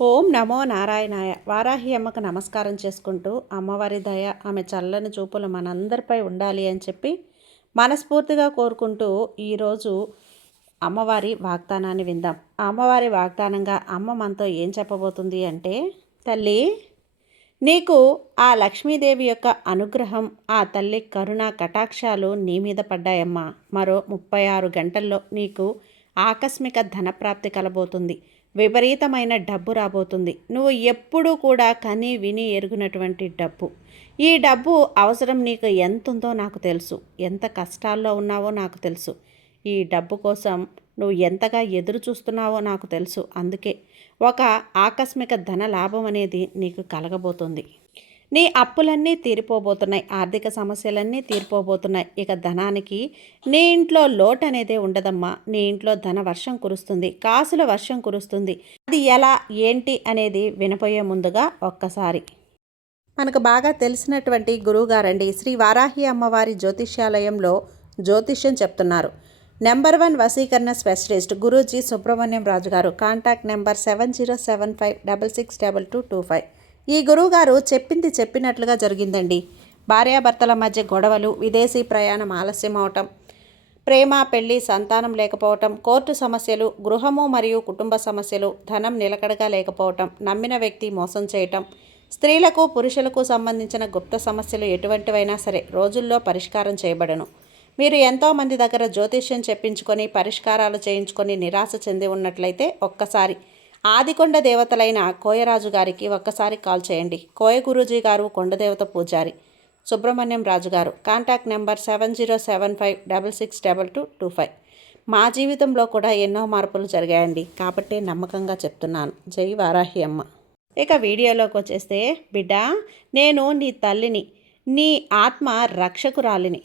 ఓం నమో నారాయణాయ. వారాహి అమ్మకు నమస్కారం చేసుకుంటూ, అమ్మవారి దయ, ఆమె చల్లని చూపులు మనందరిపై ఉండాలి అని చెప్పి మనస్ఫూర్తిగా కోరుకుంటూ, ఈరోజు అమ్మవారి వాగ్దానాన్ని విందాం. అమ్మవారి వాగ్దానంగా అమ్మ మనతో ఏం చెప్పబోతుంది అంటే, తల్లి, నీకు ఆ లక్ష్మీదేవి యొక్క అనుగ్రహం, ఆ తల్లి కరుణ కటాక్షాలు నీ మీద పడ్డాయమ్మా. మరో 36 గంటల్లో నీకు ఆకస్మిక ధనప్రాప్తి కలబోతుంది. విపరీతమైన డబ్బు రాబోతుంది. నువ్వు ఎప్పుడూ కూడా కని విని ఎరుగునటువంటి డబ్బు. ఈ డబ్బు అవసరం నీకు ఎంతుందో నాకు తెలుసు. ఎంత కష్టాల్లో ఉన్నావో నాకు తెలుసు. ఈ డబ్బు కోసం నువ్వు ఎంతగా ఎదురు చూస్తున్నావో నాకు తెలుసు. అందుకే ఒక ఆకస్మిక ధన లాభం అనేది నీకు కలగబోతుంది. నీ అప్పులన్నీ తీరిపోబోతున్నాయి. ఆర్థిక సమస్యలన్నీ తీరిపోబోతున్నాయి. ఇక ధనానికి నీ ఇంట్లో లోటు అనేదే ఉండదమ్మా. నీ ఇంట్లో ధన వర్షం కురుస్తుంది, కాసుల వర్షం కురుస్తుంది. అది ఎలా ఏంటి అనేది వినపోయే ముందుగా ఒక్కసారి మనకు బాగా తెలిసినటువంటి గురువుగారండి శ్రీ వారాహి అమ్మవారి జ్యోతిష్యాలయంలో జ్యోతిష్యం చెప్తున్నారు. నెంబర్ 1 వశీకరణ స్పెషలిస్ట్ గురూజీ సుబ్రహ్మణ్యం రాజు గారు. Contact number 7075662225. ఈ గురువుగారు చెప్పింది చెప్పినట్లుగా జరిగిందండి. భార్యాభర్తల మధ్య గొడవలు, విదేశీ ప్రయాణం ఆలస్యం అవటం, ప్రేమ పెళ్లి సంతానం లేకపోవటం, కోర్టు సమస్యలు, గృహము మరియు కుటుంబ సమస్యలు, ధనం నిలకడగా లేకపోవటం, నమ్మిన వ్యక్తి మోసం చేయటం, స్త్రీలకు పురుషులకు సంబంధించిన గుప్త సమస్యలు ఎటువంటివైనా సరే రోజుల్లో పరిష్కారం చేయబడను. మీరు ఎంతోమంది దగ్గర జ్యోతిష్యం చెప్పించుకొని పరిష్కారాలు చేయించుకొని నిరాశ చెంది ఉన్నట్లయితే ఒక్కసారి ఆదికొండ దేవతలైన కోయరాజు గారికి ఒక్కసారి కాల్ చేయండి. కోయ గురూజీ గారు కొండదేవత పూజారి, సుబ్రహ్మణ్యం రాజు గారు. Contact number 7075662225. మా జీవితంలో కూడా ఎన్నో మార్పులు జరిగాయండి, కాబట్టే నమ్మకంగా చెప్తున్నాను. జై వారాహి అమ్మ. ఇక వీడియోలోకి వచ్చేస్తే, బిడ్డ, నేను నీ తల్లిని, నీ ఆత్మ రక్షకురాలిని,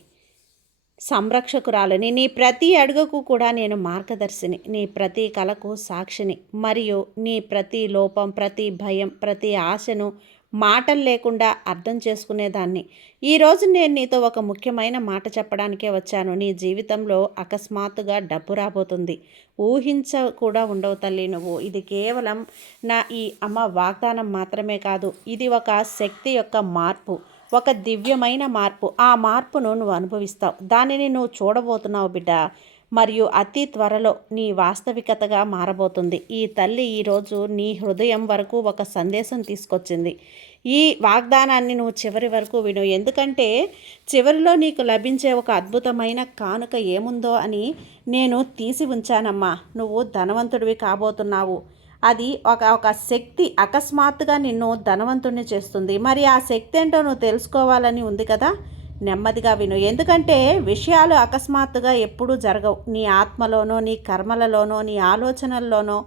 సంరక్షకురాలని. నీ ప్రతి అడుగుకు కూడా నేను మార్గదర్శిని, నీ ప్రతి కలకు సాక్షిని, మరియు నీ ప్రతి లోపం, ప్రతి భయం, ప్రతి ఆశను మాటలు లేకుండా అర్థం చేసుకునేదాన్ని. ఈరోజు నేను నీతో ఒక ముఖ్యమైన మాట చెప్పడానికే వచ్చాను. నీ జీవితంలో అకస్మాత్తుగా డబ్బు రాబోతుంది. ఊహించ కూడా ఉండవు తల్లి నువ్వు. ఇది కేవలం నా ఈ అమ్మ వాగ్దానం మాత్రమే కాదు, ఇది ఒక శక్తి యొక్క మార్పు, ఒక దివ్యమైన మార్పు. ఆ మార్పును నువ్వు అనుభవిస్తావు. దానిని నువ్వు చూడబోతున్నావు బిడ్డ. మరియు అతి త్వరలో నీ వాస్తవికతగా మారబోతుంది. ఈ తల్లి ఈరోజు నీ హృదయం వరకు ఒక సందేశం తీసుకొచ్చింది. ఈ వాగ్దానాన్ని నువ్వు చివరి వరకు విను. ఎందుకంటే చివరిలో నీకు లభించే ఒక అద్భుతమైన కానుక ఏముందో అని నేను తీసి ఉంచానమ్మా. నువ్వు ధనవంతుడివి కాబోతున్నావు. అది ఒక శక్తి అకస్మాత్తుగా నిన్ను ధనవంతుడిని చేస్తుంది. మరి ఆ శక్తి ఏంటో నువ్వు తెలుసుకోవాలని ఉంది కదా. నెమ్మదిగా విను. ఎందుకంటే విషయాలు అకస్మాత్తుగా ఎప్పుడూ జరగవు. నీ ఆత్మలోనో, నీ కర్మలలోనో, నీ ఆలోచనల్లోనో,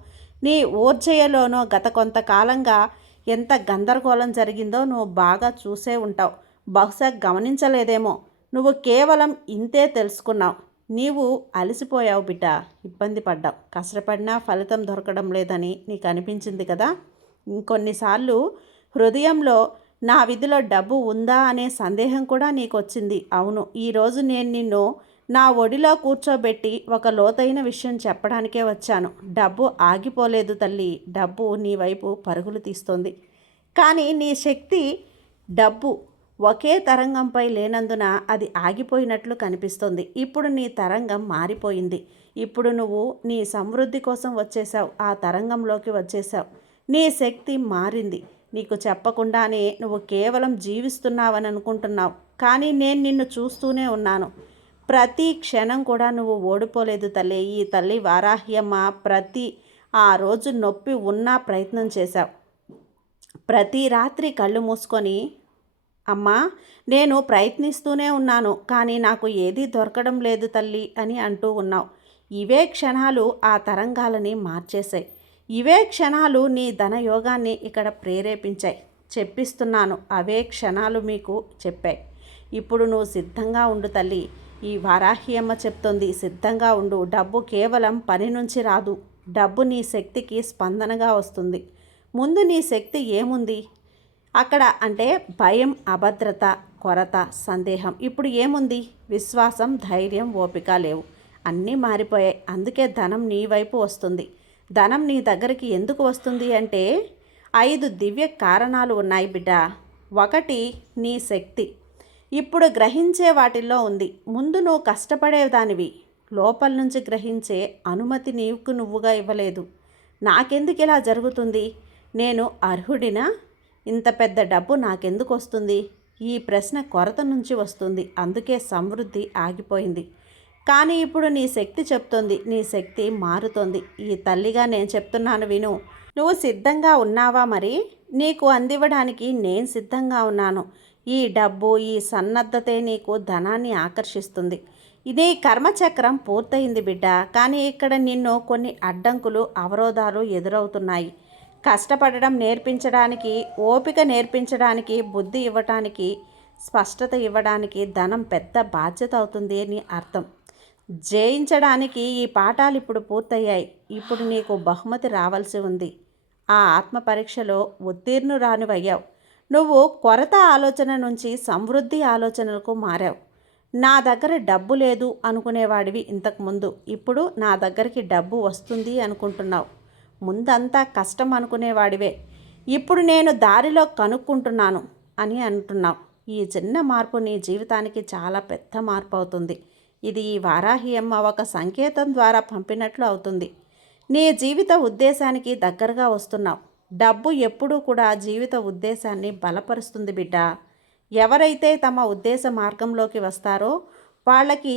నీ ఊర్జయలోనో గత కొంతకాలంగా ఎంత గందరగోళం జరిగిందో నువ్వు బాగా చూసే ఉంటావు. బహుశా గమనించలేదేమో. నువ్వు కేవలం ఇంతే తెలుసుకున్నావు. నీవు అలసిపోయావు బిడ్డ, ఇబ్బంది పడ్డావు, కష్టపడినా ఫలితం దొరకడం లేదని నీకు అనిపించింది కదా. ఇంకొన్నిసార్లు హృదయంలో నా విధిలో డబ్బు ఉందా అనే సందేహం కూడా నీకు వచ్చింది. అవును, ఈరోజు నేను నిన్ను నా ఒడిలో కూర్చోబెట్టి ఒక లోతైన విషయం చెప్పడానికే వచ్చాను. డబ్బు ఆగిపోలేదు తల్లి. డబ్బు నీ వైపు పరుగులు తీస్తోంది. కానీ నీ శక్తి డబ్బు ఒకే తరంగంపై లేనందున అది ఆగిపోయినట్లు కనిపిస్తుంది. ఇప్పుడు నీ తరంగం మారిపోయింది. ఇప్పుడు నువ్వు నీ సమృద్ధి కోసం వచ్చేసావు. ఆ తరంగంలోకి వచ్చేసావు. నీ శక్తి మారింది. నీకు చెప్పకుండానే నువ్వు కేవలం జీవిస్తున్నావని అనుకుంటున్నావు. కానీ నేను నిన్ను చూస్తూనే ఉన్నాను. ప్రతి క్షణం కూడా నువ్వు ఓడిపోలేదు తల్లి. ఈ తల్లి వారాహ్యమ్మ ఆ రోజు నొప్పి ఉన్నా ప్రయత్నం చేశావు. ప్రతి రాత్రి కళ్ళు మూసుకొని, అమ్మా, నేను ప్రయత్నిస్తూనే ఉన్నాను, కానీ నాకు ఏదీ దొరకడం లేదు తల్లి అని అంటూ ఉన్నావు. ఇవే క్షణాలు ఆ తరంగాలని మార్చేశాయి. ఇవే క్షణాలు నీ ధనయోగాన్ని ఇక్కడ ప్రేరేపించాయి. చెప్పిస్తున్నాను, అవే క్షణాలు మీకు చెప్పాయి. ఇప్పుడు నువ్వు సిద్ధంగా ఉండు తల్లి. ఈ వారాహి అమ్మ చెప్తోంది, సిద్ధంగా ఉండు. డబ్బు కేవలం పని నుంచి రాదు. డబ్బు నీ శక్తికి స్పందనగా వస్తుంది. ముందు నీ శక్తి ఏముంది అక్కడ అంటే భయం, అభద్రత, కొరత, సందేహం. ఇప్పుడు ఏముంది? విశ్వాసం, ధైర్యం, ఓపిక లేవు. అన్నీ మారిపోయాయి. అందుకే ధనం నీ వైపు వస్తుంది. ధనం నీ దగ్గరికి ఎందుకు వస్తుంది అంటే 5 దివ్య కారణాలు ఉన్నాయి బిడ్డ. ఒకటి నీ శక్తి. ఇప్పుడు గ్రహించే వాటిల్లో ఉంది. ముందు నువ్వు కష్టపడేదానివి. లోపల నుంచి గ్రహించే అనుమతి నీకు నువ్వుగా ఇవ్వలేదు. నాకెందుకు ఇలా జరుగుతుంది? నేను అర్హుడినా? ఇంత పెద్ద డబ్బు నాకెందుకు వస్తుంది? ఈ ప్రశ్న కొరత నుంచి వస్తుంది. అందుకే సమృద్ధి ఆగిపోయింది. కానీ ఇప్పుడు నీ శక్తి చెప్తోంది. నీ శక్తి మారుతోంది. ఈ తల్లిగా నేను చెప్తున్నాను విను. నువ్వు సిద్ధంగా ఉన్నావా? మరి నీకు అందివ్వడానికి నేను సిద్ధంగా ఉన్నాను. ఈ డబ్బు, ఈ సన్నద్ధతే నీకు ధనాన్ని ఆకర్షిస్తుంది. ఇది కర్మచక్రం పూర్తయింది బిడ్డ. కానీ ఇక్కడ నిన్ను కొన్ని అడ్డంకులు, అవరోధాలు ఎదురవుతున్నాయి. కష్టపడడం నేర్పించడానికి, ఓపిక నేర్పించడానికి, బుద్ధి ఇవ్వటానికి, స్పష్టత ఇవ్వడానికి ధనం పెద్ద బాధ్యత అవుతుంది అని అర్థం. జయించడానికి ఈ పాఠాలు ఇప్పుడు పూర్తయ్యాయి. ఇప్పుడు నీకు బహుమతి రావాల్సి ఉంది. ఆ ఆత్మ పరీక్షలో ఉత్తీర్ణురానివయ్యావు. నువ్వు కొరత ఆలోచన నుంచి సమృద్ధి ఆలోచనలకు మారావు. నా దగ్గర డబ్బు లేదు అనుకునేవాడివి ఇంతకుముందు. ఇప్పుడు నా దగ్గరికి డబ్బు వస్తుంది అనుకుంటున్నావు. ముందంతా కష్టం అనుకునేవాడివే. ఇప్పుడు నేను దారిలో కనుక్కుంటున్నాను అని అంటున్నావు. ఈ చిన్న మార్పు నీ జీవితానికి చాలా పెద్ద మార్పు అవుతుంది. ఇది ఈ వారాహి అమ్మ ఒక సంకేతం ద్వారా పంపినట్లు అవుతుంది. నీ జీవిత ఉద్దేశానికి దగ్గరగా వస్తున్నావు. డబ్బు ఎప్పుడూ కూడా జీవిత ఉద్దేశాన్ని బలపరుస్తుంది బిడ్డ. ఎవరైతే తమ ఉద్దేశ మార్గంలోకి వస్తారో వాళ్ళకి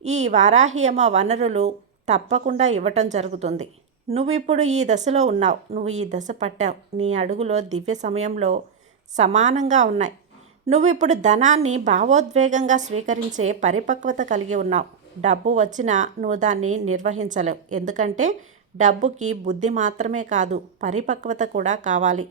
ఈ వారాహి అమ్మ వనరులు తప్పకుండా ఇవ్వటం జరుగుతుంది. నువ్వు ఇప్పుడు ఈ దశలో ఉన్నావు. నువ్వు ఈ దశ పట్టావు. నీ అడుగులో దివ్య సమయంలో సమానంగా ఉన్నాయి. నువ్వు ఇప్పుడు ధనాన్ని భావోద్వేగంగా స్వీకరించే పరిపక్వత కలిగి ఉన్నావు. డబ్బు వచ్చినా నువ్వు దాన్ని నిర్వహించలేవు. ఎందుకంటే డబ్బుకి బుద్ధి మాత్రమే కాదు, పరిపక్వత కూడా కావాలి.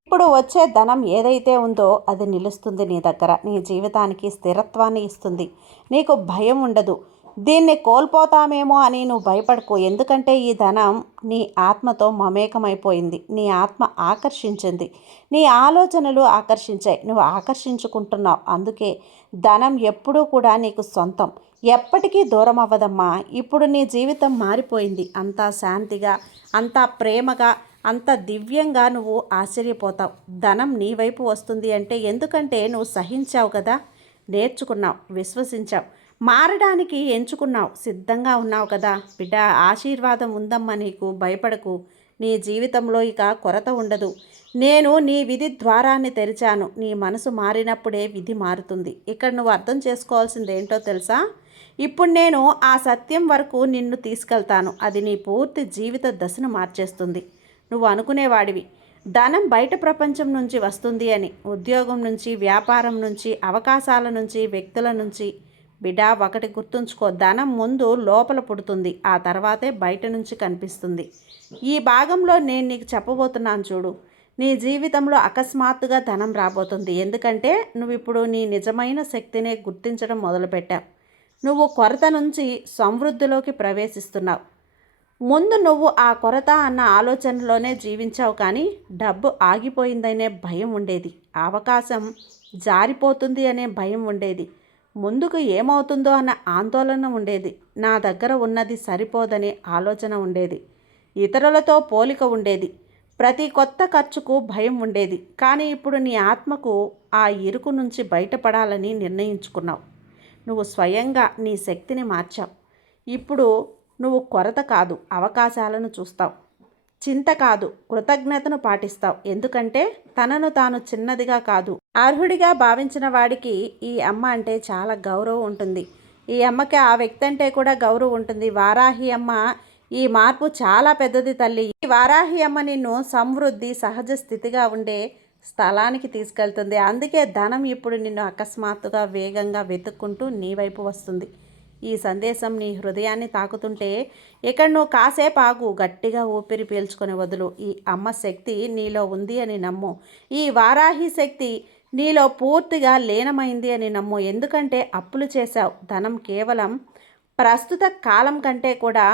ఇప్పుడు వచ్చే ధనం ఏదైతే ఉందో అది నిలుస్తుంది నీ దగ్గర. నీ జీవితానికి స్థిరత్వాన్ని ఇస్తుంది. నీకు భయం ఉండదు. దీన్ని కోల్పోతామేమో అని నువ్వు భయపడకు. ఎందుకంటే ఈ ధనం నీ ఆత్మతో మమేకమైపోయింది. నీ ఆత్మ ఆకర్షించింది. నీ ఆలోచనలు ఆకర్షించాయి. నువ్వు ఆకర్షించుకుంటున్నావు. అందుకే ధనం ఎప్పుడూ కూడా నీకు సొంతం. ఎప్పటికీ దూరం అవ్వదమ్మా. ఇప్పుడు నీ జీవితం మారిపోయింది. అంతా శాంతిగా, అంతా ప్రేమగా, అంత దివ్యంగా నువ్వు ఆశ్చర్యపోతావు. ధనం నీ వైపు వస్తుంది అంటే ఎందుకంటే నువ్వు సహించావు కదా, నేర్చుకున్నావు, విశ్వసించావు, మారడానికి ఎంచుకున్నావు, సిద్ధంగా ఉన్నావు కదా బిడ్డ. ఆశీర్వాదం ఉందమ్మా నీకు. భయపడకు. నీ జీవితంలో ఇక కొరత ఉండదు. నేను నీ విధి ద్వారాన్ని తెరిచాను. నీ మనసు మారినప్పుడే విధి మారుతుంది. ఇక్కడ నువ్వు అర్థం చేసుకోవాల్సింది ఏంటో తెలుసా? ఇప్పుడు నేను ఆ సత్యం వరకు నిన్ను తీసుకెళ్తాను. అది నీ పూర్తి జీవిత దశను మార్చేస్తుంది. నువ్వు అనుకునేవాడివి ధనం బయట ప్రపంచం నుంచి వస్తుంది అని, ఉద్యోగం నుంచి, వ్యాపారం నుంచి, అవకాశాల నుంచి, వ్యక్తుల నుంచి. బిడ్డ ఒకటి గుర్తుంచుకో, ధనం ముందు లోపల పుడుతుంది, ఆ తర్వాతే బయట నుంచి కనిపిస్తుంది. ఈ భాగంలో నేను నీకు చెప్పబోతున్నాను చూడు. నీ జీవితంలో అకస్మాత్తుగా ధనం రాబోతుంది. ఎందుకంటే నువ్వు ఇప్పుడు నీ నిజమైన శక్తిని గుర్తించడం మొదలుపెట్టావు. నువ్వు కొరత నుంచి సమృద్ధిలోకి ప్రవేశిస్తున్నావు. ముందు నువ్వు ఆ కొరత అన్న ఆలోచనలోనే జీవించావు. కానీ డబ్బు ఆగిపోయిందనే భయం ఉండేది. అవకాశం జారిపోతుంది అనే భయం ఉండేది. ముందుకు ఏమవుతుందో అన్న ఆందోళన ఉండేది. నా దగ్గర ఉన్నది సరిపోదనే ఆలోచన ఉండేది. ఇతరులతో పోలిక ఉండేది. ప్రతి కొత్త ఖర్చుకు భయం ఉండేది. కానీ ఇప్పుడు నీ ఆత్మకు ఆ ఇరుకు నుంచి బయటపడాలని నిర్ణయించుకున్నావు. నువ్వు స్వయంగా నీ శక్తిని మార్చావు. ఇప్పుడు నువ్వు కొరత కాదు, అవకాశాలను చూస్తావు. చింత కాదు, కృతజ్ఞతను పాటిస్తావు. ఎందుకంటే తనను తాను చిన్నదిగా కాదు, అర్హుడిగా భావించిన వాడికి ఈ అమ్మ అంటే చాలా గౌరవం ఉంటుంది. ఈ అమ్మకి ఆ వ్యక్తి అంటే కూడా గౌరవం ఉంటుంది. వారాహి అమ్మ ఈ మార్పు చాలా పెద్దది తల్లి. ఈ వారాహి అమ్మ నిన్ను సమృద్ధి, సహజ స్థితిగా ఉండే స్థలానికి తీసుకెళ్తుంది. అందుకే ధనం ఇప్పుడు నిన్ను అకస్మాత్తుగా వేగంగా వెతుక్కుంటూ నీ వైపు వస్తుంది. ఈ సందేశం నీ హృదయాన్ని తాకుతుంటే ఇక్కడ నువ్వు కాసేపు ఆగు, గట్టిగా ఊపిరి పీల్చుకొని వదులు. ఈ అమ్మ శక్తి నీలో ఉంది అని నమ్ము. ఈ వారాహి శక్తి నీలో పూర్తిగా లీనమైంది అని నమ్ము. ఎందుకంటే అప్పులు చేశావు. ధనం కేవలం ప్రస్తుత కాలం కంటే కూడా,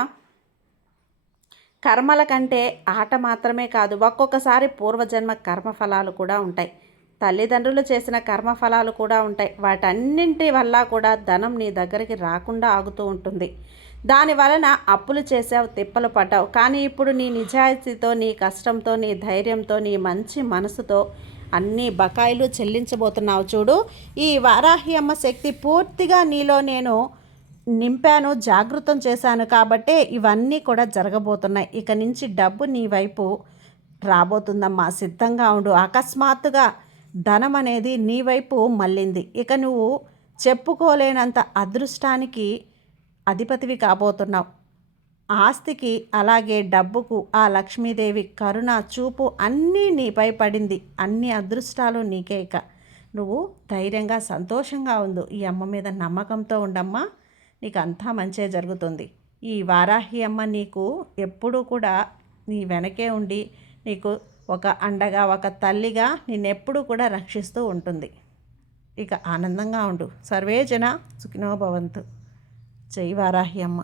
కర్మల కంటే ఆట మాత్రమే కాదు, ఒక్కొక్కసారి పూర్వజన్మ కర్మఫలాలు కూడా ఉంటాయి. తల్లిదండ్రులు చేసిన కర్మఫలాలు కూడా ఉంటాయి. వాటన్నింటి వల్ల కూడా ధనం నీ దగ్గరికి రాకుండా ఆగుతూ ఉంటుంది. దాని వలన అప్పులు చేసావు, తిప్పలు పడ్డావు. కానీ ఇప్పుడు నీ నిజాయితీతో, నీ కష్టంతో, నీ ధైర్యంతో, నీ మంచి మనసుతో అన్ని బకాయిలు చెల్లించబోతున్నావు చూడు. ఈ వారాహి అమ్మ శక్తి పూర్తిగా నీలో నేను నింపాను, జాగృతం చేశాను కాబట్టే ఇవన్నీ కూడా జరగబోతున్నాయి. ఇక నుంచి డబ్బు నీ వైపు రాబోతుందమ్మా, సిద్ధంగా ఉండు. అకస్మాత్తుగా ధనం అనేది నీ వైపు మళ్ళింది. ఇక నువ్వు చెప్పుకోలేనంత అదృష్టానికి అధిపతివి కాబోతున్నావు. ఆస్తికి అలాగే డబ్బుకు ఆ లక్ష్మీదేవి కరుణ చూపు అన్నీ నీపై పడింది. అన్ని అదృష్టాలు నీకే. ఇక నువ్వు ధైర్యంగా సంతోషంగా ఉండు. ఈ అమ్మ మీద నమ్మకంతో ఉండమ్మా, నీకు అంతా మంచే జరుగుతుంది. ఈ వారాహి అమ్మ నీకు ఎప్పుడూ కూడా నీ వెనకే ఉండి నీకు ఒక అండగా, ఒక తల్లిగా నిన్నెప్పుడూ కూడా రక్షిస్తూ ఉంటుంది. ఇక ఆనందంగా ఉండు. సర్వే జన సుఖినో భవంతు. జై వారాహి అమ్మ.